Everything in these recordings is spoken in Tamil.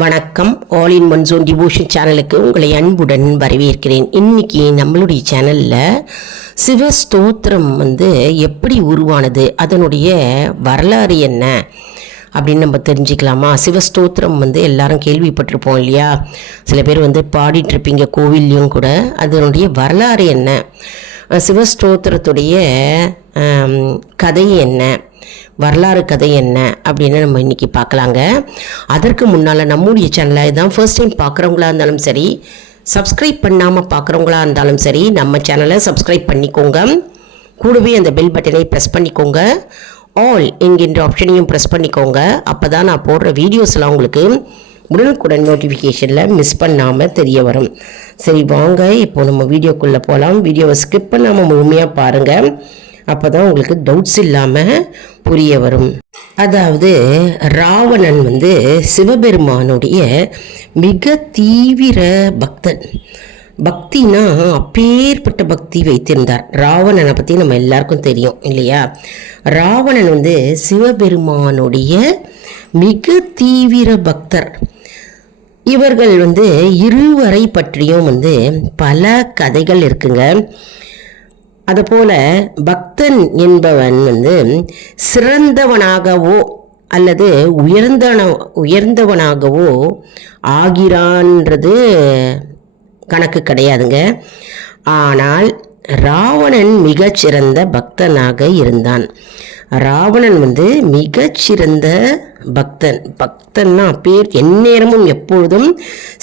வணக்கம். All in one zone devotion சேனலுக்கு உங்களை அன்புடன் வரவேற்கிறேன். இன்னைக்கு நம்மளுடைய சேனலில் சிவஸ்தோத்திரம் எப்படி உருவானது, அதனுடைய வரலாறு என்ன அப்படின்னு நம்ம தெரிஞ்சுக்கலாமா? சிவஸ்தோத்திரம் எல்லாரும் கேள்விப்பட்டிருப்போம் இல்லையா? சில பேர் பாடிட்டுருப்பீங்க கோவில்லையும் கூட. அதனுடைய வரலாறு என்ன, சிவஸ்தோத்திரத்துடைய கதை என்ன, வரலாறு கதை என்ன அப்படின்னு நம்ம இன்றைக்கி பார்க்கலாங்க. அதற்கு முன்னால் நம்முடைய சேனலை இதான் ஃபர்ஸ்ட் டைம் பார்க்குறவங்களா இருந்தாலும் சரி, சப்ஸ்கிரைப் பண்ணாமல் பார்க்குறவங்களா இருந்தாலும் சரி, நம்ம சேனலை சப்ஸ்கிரைப் பண்ணிக்கோங்க. கூடவே அந்த பெல் பட்டனை ப்ரெஸ் பண்ணிக்கோங்க. ஆல் என்கின்ற ஆப்ஷனையும் ப்ரெஸ் பண்ணிக்கோங்க. அப்போ தான் நான் போடுற வீடியோஸ்லாம் உங்களுக்கு உடனுக்குடன் நோட்டிஃபிகேஷனில் மிஸ் பண்ணாமல் தெரிய வரும். சரி வாங்க, இப்போ நம்ம வீடியோக்குள்ளே போகலாம். வீடியோவை ஸ்கிப் பண்ணாமல் முழுமையாக பாருங்கள். அப்போ தான் உங்களுக்கு டவுட்ஸ் இல்லாமல் புரிய வரும். அதாவது ராவணன் சிவபெருமானுடைய மிக தீவிர பக்தன். பக்தினா அப்பேற்பட்ட பக்தி வைத்திருந்தார். ராவணனை பற்றி நம்ம எல்லாருக்கும் தெரியும் இல்லையா? ராவணன் சிவபெருமானுடைய மிக தீவிர பக்தர். இவர்கள் இருவரை பற்றியும் பல கதைகள் இருக்குங்க. அதுபோல பக்தன் என்பவன் சிறந்தவனாகவோ அல்லது உயர்ந்தவனாகவோ ஆகிறான்றது கணக்கு கிடையாதுங்க. ஆனால் ராவணன் மிகச்சிறந்த பக்தனாக இருந்தான். ராவணன் மிகச்சிறந்த பக்தன்னா பேர் எந்நேரமும் எப்பொழுதும்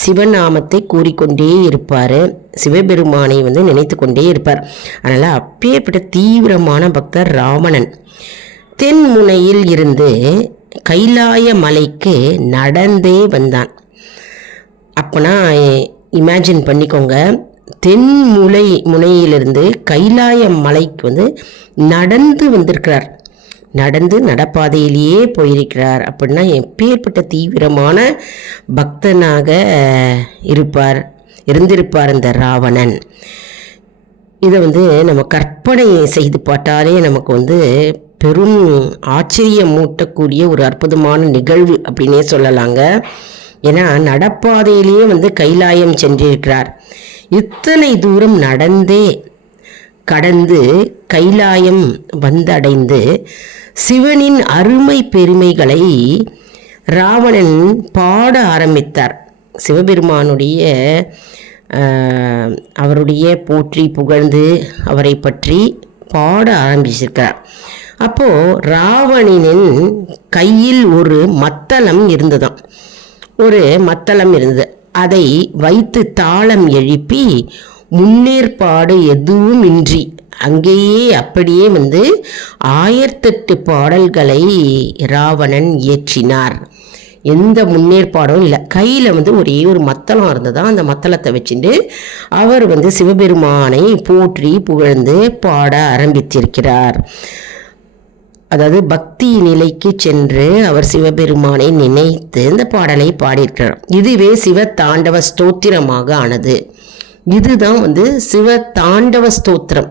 சிவநாமத்தை கூறிக்கொண்டே இருப்பார். சிவபெருமானை நினைத்து கொண்டே இருப்பார். அதனால் அப்பேற்பட்ட தீவிரமான பக்தர் ராவணன். தென்முனையில் இருந்து கைலாய மலைக்கு நடந்தே வந்தான். அப்போனா இமேஜின் பண்ணிக்கோங்க, முனையிலிருந்து கைலாய மலைக்கு நடந்து வந்திருக்கிறார். நடப்பாதையிலேயே போயிருக்கிறார். அப்படின்னா எப்பேற்பட்ட தீவிரமான பக்தனாக இருந்திருப்பார் இந்த ராவணன். இதை நம்ம கற்பனை செய்து பார்த்தாலே நமக்கு பெரும் ஆச்சரியம் மூட்டக்கூடிய ஒரு அற்புதமான நிகழ்வு அப்படின்னே சொல்லலாங்க. ஏன்னா நடப்பாதையிலேயே கைலாயம் சென்றிருக்கிறார். இத்தனை தூரம் நடந்தே கடந்து கைலாயம் வந்தடைந்து சிவனின் அருமை பெருமைகளை ராவணன் பாட ஆரம்பித்தார். சிவபெருமானுடைய அவருடைய போற்றி புகழ்ந்து அவரை பற்றி பாட ஆரம்பிச்சிருக்கிறார். அப்போது ராவணனின் கையில் ஒரு மத்தளம் இருந்ததாம். அதை வைத்து தாளம் எழுப்பி முன்னேற்பாடு எதுவும் இன்றி அங்கேயே அப்படியே 1008 பாடல்களை ராவணன் இயற்றினார். எந்த முன்னேற்பாடும் இல்லை. கையில் ஒரே ஒரு மத்தளம் இருந்ததான். அந்த மத்தளத்தை வச்சுட்டு அவர் சிவபெருமானை போற்றி புகழ்ந்து பாட ஆரம்பித்திருக்கிறார். அதாவது பக்தி நிலைக்கு சென்று அவர் சிவபெருமானை நினைத்து இந்த பாடலை பாடியிருக்கிறார். இதுவே சிவ தாண்டவ ஸ்தோத்திரமாக ஆனது. இதுதான் சிவ தாண்டவ ஸ்தோத்திரம்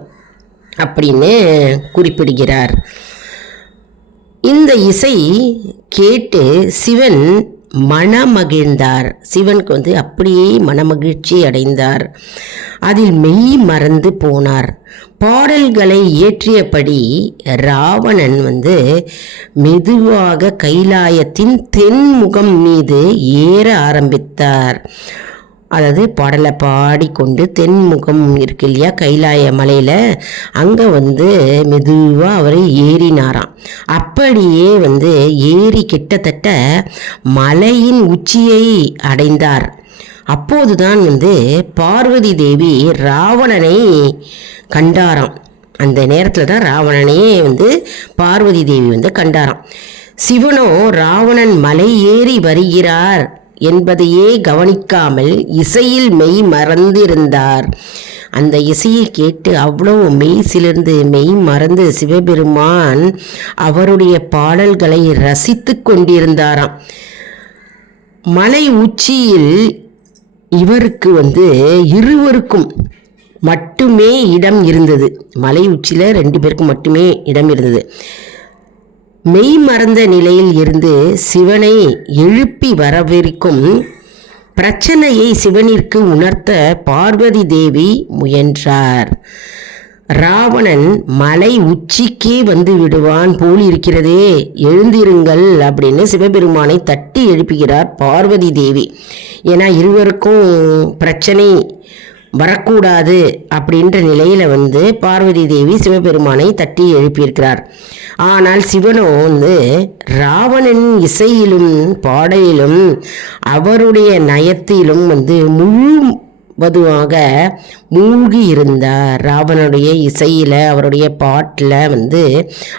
அப்படின்னு குறிப்பிடுகிறார். இந்த இசை கேட்டு சிவன் மனமகிழ்ந்தார். சிவனுக்கு அப்படியே மனமகிழ்ச்சி அடைந்தார். அதில் மெய் மறந்து போனார். பாடல்களை இயற்றியபடி ராவணன் மெதுவாக கைலாயத்தின் தென்முகம் மீது ஏற ஆரம்பித்தார். அதாவது பாடலை பாடிக்கொண்டு தென்முகம் இருக்கு இல்லையா, கைலாய மலையில், அங்கே மெதுவாக அவரை ஏறினாராம். அப்படியே ஏறி கிட்டத்தட்ட மலையின் உச்சியை அடைந்தார். அப்போதுதான் பார்வதி தேவி ராவணனை கண்டாராம். அந்த நேரத்தில் தான் ராவணனே பார்வதி தேவி கண்டாராம். சிவனோ ராவணன் மலை ஏறி வருகிறார் என்பதையே கவனிக்காமல் இசையில் மெய் மறந்திருந்தார். அந்த இசையை கேட்டு அவ்வளோ மெய் மறந்து சிவபெருமான் அவருடைய பாடல்களை ரசித்து கொண்டிருந்தாராம். மலை உச்சியில் இவருக்கு இருவருக்கும் மட்டுமே இடம் இருந்தது. மலை உச்சியில் 2 பேருக்கும் மட்டுமே இடம் இருந்தது. மெய் மறந்த நிலையில் இருந்து சிவனை எழுப்பி வரவிருக்கும் பிரச்சனையை சிவனிற்கு உணர்த்த பார்வதி தேவி முயன்றார். ராவணன் மலை உச்சிக்கே வந்து விடுவான் போல் இருக்கிறதே, எழுந்திருங்கள் அப்படின்னு சிவபெருமானை தட்டி எழுப்புகிறார் பார்வதி தேவி. ஏன்னா இருவருக்கும் பிரச்சனை வரக்கூடாது அப்படின்ற நிலையில் வந்து பார்வதி தேவி சிவபெருமானை தட்டி எழுப்பியிருக்கிறார். ஆனால் சிவனோ வந்து ராவணன் இசையிலும் பாடலிலும் அவருடைய நயத்திலும் வந்து முழுவதுமாக மூழ்கி இருந்தார். ராவனுடைய இசையில் அவருடைய பாட்டில் வந்து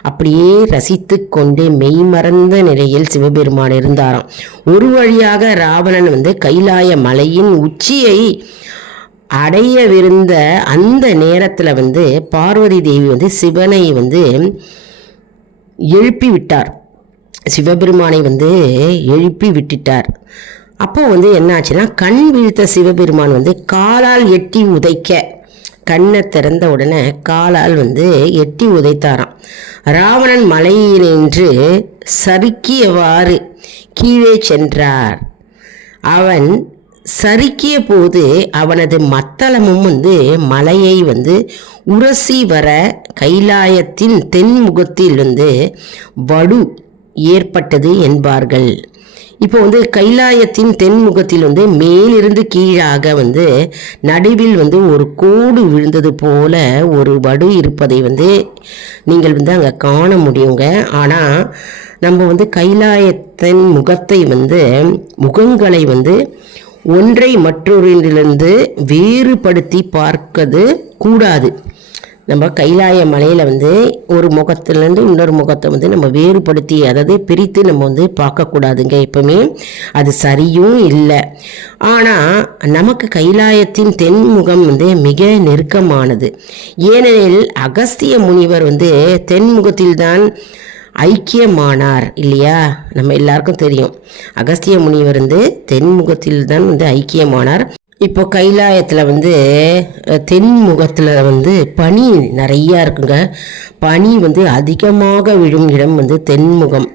அப்படியே ரசித்து கொண்டு மெய்மறந்த நிலையில் சிவபெருமான் இருந்தாராம். ஒரு வழியாக ராவணன் வந்து கைலாய மலையின் உச்சியை அடையவிருந்த அந்த நேரத்தில் வந்து பார்வதி தேவி வந்து சிவனை வந்து எழுப்பி விட்டார். சிவபெருமானை வந்து எழுப்பி விட்டுட்டார். அப்போ வந்து என்னாச்சுன்னா, கண் விழித்த சிவபெருமான் வந்து காலால் எட்டி உதைக்க, கண்ணை திறந்த உடனே காலால் வந்து எட்டி உதைத்தாராம். ராவணன் மலையினின்று சறுக்கியவாறு கீழே சென்றார். அவன் சறுக்கிய போது அவனது மத்தளமும் வந்து மலையை வந்து உரசி வர கைலாயத்தின் தென்முகத்தில் வந்து வடு ஏற்பட்டது என்பார்கள். இப்போ வந்து கைலாயத்தின் தென்முகத்தில் வந்து மேலிருந்து கீழாக வந்து நடுவில் வந்து ஒரு கோடு விழுந்தது போல ஒரு வடு இருப்பதை வந்து நீங்கள் வந்து அங்கே காண முடியுங்க. ஆனால் நம்ம வந்து கைலாயத்தின் முகத்தை வந்து முகங்களை வந்து ஒன்றை மற்றொன்றிலிருந்து வேறுபடுத்தி பார்க்கறது கூடாது. நம்ம கைலாய மலையில் வந்து ஒரு முகத்திலேருந்து இன்னொரு முகத்தை வந்து நம்ம வேறுபடுத்தி, அதாவது பிரித்து நம்ம வந்து பார்க்கக்கூடாதுங்க எப்பவுமே. அது சரியும் இல்லை. ஆனால் நமக்கு கைலாயத்தின் தென்முகம் வந்து மிக நெருக்கமானது. ஏனெனில் அகஸ்திய முனிவர் வந்து தென்முகத்தில்தான் ஐக்கியமானார் இல்லையா? நம்ம எல்லாருக்கும் தெரியும், அகஸ்திய முனிவர் வந்து தென்முகத்தில் தான் வந்து ஐக்கியமானார். இப்போ கைலாயத்தில் வந்து தென்முகத்தில் வந்து பனி நிறையா இருக்குங்க. பனி வந்து அதிகமாக விழும் இடம் வந்து தென்முகம்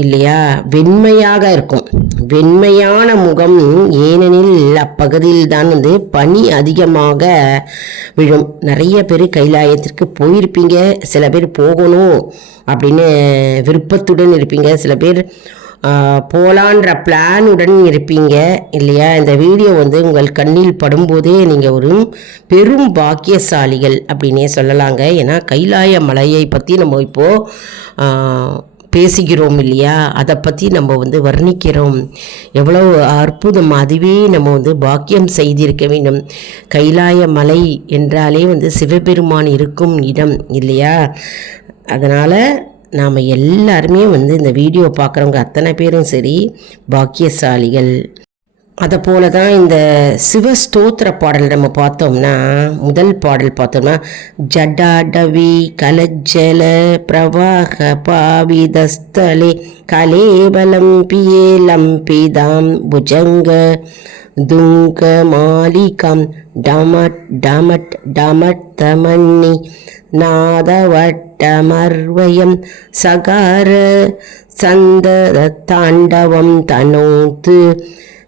இல்லையா? வெண்மையாக இருக்கும், வெண்மையான முகம். ஏனெனில் அப்பகுதியில் தான் வந்து பனி அதிகமாக விழும். நிறைய பேர் கைலாயத்திற்கு போயிருப்பீங்க, சில பேர் போகணும் அப்படின்னு விருப்பத்துடன் இருப்பீங்க, சில பேர் போலான்ற பிளானுடன் இருப்பீங்க இல்லையா? இந்த வீடியோ வந்து உங்கள் கண்ணில் படும்போதே நீங்கள் ஒரு பெரும் பாக்கியசாலிகள் அப்படின்னே சொல்லலாங்க. ஏன்னா கைலாய மலையை பற்றி நம்ம இப்போது பேசுகிறோம் இல்லையா? அதை பற்றி நம்ம வந்து வர்ணிக்கிறோம். எவ்வளோ அற்புதம்! அதுவே நம்ம வந்து பாக்கியம் செய்திருக்க வேண்டும். கைலாய மலை என்றாலே வந்து சிவபெருமான் இருக்கும் இடம் இல்லையா? அதனால் நாம் எல்லாருமே வந்து இந்த வீடியோ பார்க்குறவங்க அத்தனை பேரும் சரி பாக்கியசாலிகள். அதை போல தான் இந்த சிவஸ்தோத்திர பாடல் நம்ம பார்த்தோம்னா, முதல் பாடல் பார்த்தோம்னா, ஜடாடவி கலஜல பிரவாக பாவிதஸ்தலே கலேவலம் பியே லம்பிதாம் புஜங்க துங்க மாலிகம் டமட் டமட் டமட் தமன்னி நாதவட்டமர்வயம் சகார சந்தத தாண்டவம் தனோத்து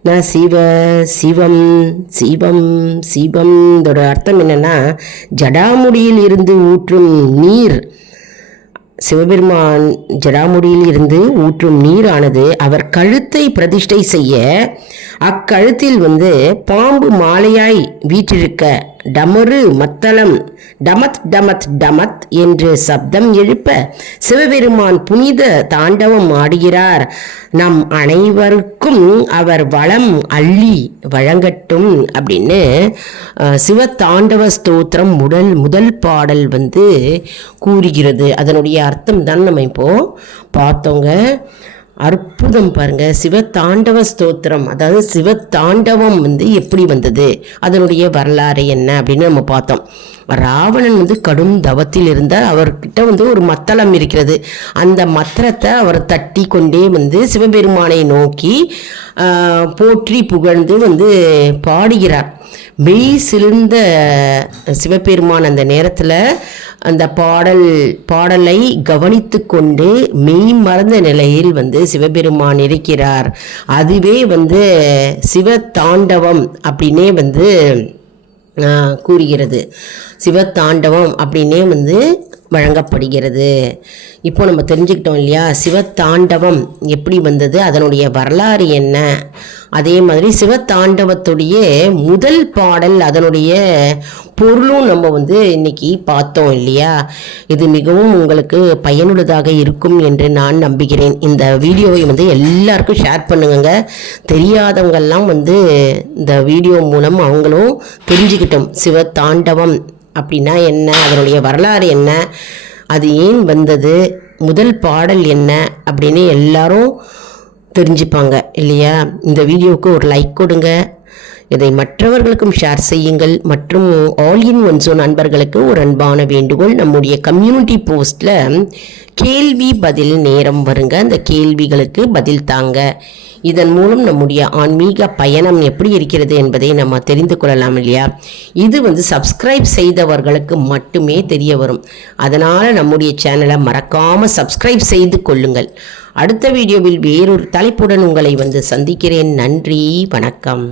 ந சிவ சிவம் சிவம் சிவம். இதோட அர்த்தம் என்னன்னா, ஜடாமுடியில் இருந்து ஊற்றும் நீர், சிவபெருமான் ஜடாமுடியில் இருந்து ஊற்றும் நீரானது அவர் கழுத்தை பிரதிஷ்டை செய்ய அக்கழுத்தில் வந்து பாம்பு மாலையாய் வீற்றிருக்க டமரு மத்தளம் டமத் டமத் டமத் என்று சப்தம் எழுப்ப சிவபெருமான் புனித தாண்டவம் ஆடுகிறார். நம் அனைவருக்கும் அவர் வளம் அள்ளி வழங்கட்டும் அப்படின்னு சிவதாண்டவ ஸ்தோத்திரம் முதல் பாடல் வந்து கூறுகிறது. அதனுடைய அர்த்தம் தான் நம்ம இப்போ பார்த்தோங்க. அற்புதம் பாருங்க. சிவதாண்டவ ஸ்தோத்திரம், அதாவது சிவதாண்டவம் வந்து எப்படி வந்தது, அதனுடைய வரலாறு என்ன அப்படின்னு நம்ம பார்த்தோம். ராவணன் வந்து கடும் தவத்தில் இருந்தார். அவர்கிட்ட வந்து ஒரு மத்தளம் இருக்கிறது. அந்த மத்திரத்தை அவர் தட்டி கொண்டே வந்து சிவபெருமானை நோக்கி போற்றி புகழ்ந்து வந்து பாடுகிறார். மெய் சிலிர்ந்த சிவபெருமான் அந்த நேரத்தில் அந்த பாடலை கவனித்து கொண்டு மெய் மறந்த நிலையில் சிவபெருமான் இருக்கிறார். அதுவே சிவதாண்டவம் அப்படின்னே கூறுகிறது. சிவதாண்டவம் அப்படின்னே வழங்கப்படுகிறது. இப்போ நம்ம தெரிஞ்சுக்கிட்டோம் இல்லையா, சிவதாண்டவம் எப்படி வந்தது, அதனுடைய வரலாறு என்ன, அதே மாதிரி சிவதாண்டவத்துடைய முதல் பாடல் அதனுடைய பொருளும் நம்ம இன்னைக்கு பார்த்தோம் இல்லையா. இது மிகவும் உங்களுக்கு பயனுள்ளதாக இருக்கும் என்று நான் நம்புகிறேன். இந்த வீடியோவை எல்லாருக்கும் ஷேர் பண்ணுங்க. தெரியாதவங்கெல்லாம் இந்த வீடியோ மூலம் அவங்களும் தெரிஞ்சுக்கிட்டோம் சிவதாண்டவம் அப்படின்னா என்ன, அதனுடைய வரலாறு என்ன, அது ஏன் வந்தது, முதல் பாடல் என்ன அப்படின்னு எல்லாரும் தெரிஞ்சுப்பாங்க இல்லையா. இந்த வீடியோவுக்கு ஒரு லைக் கொடுங்க, இதை மற்றவர்களுக்கும் ஷேர் செய்யுங்கள். மற்றும் ஆல் இன் ஒன் ஸோ நண்பர்களுக்கு ஒரு அன்பான வேண்டுகோள், நம்முடைய கம்யூனிட்டி போஸ்ட்டில் கேள்வி பதில் நேரம் வருங்க, அந்த கேள்விகளுக்கு பதில் தாங்க. இதன் மூலம் நம்முடைய ஆன்மீக பயணம் எப்படி இருக்கிறது என்பதை நம்ம தெரிந்து கொள்ளலாம் இல்லையா. இது சப்ஸ்கிரைப் செய்தவர்களுக்கு மட்டுமே தெரிய வரும். அதனால் நம்முடைய சேனலை மறக்காமல் சப்ஸ்கிரைப் செய்து கொள்ளுங்கள். அடுத்த வீடியோவில் வேறொரு தலைப்புடன் உங்களை சந்திக்கிறேன். நன்றி, வணக்கம்.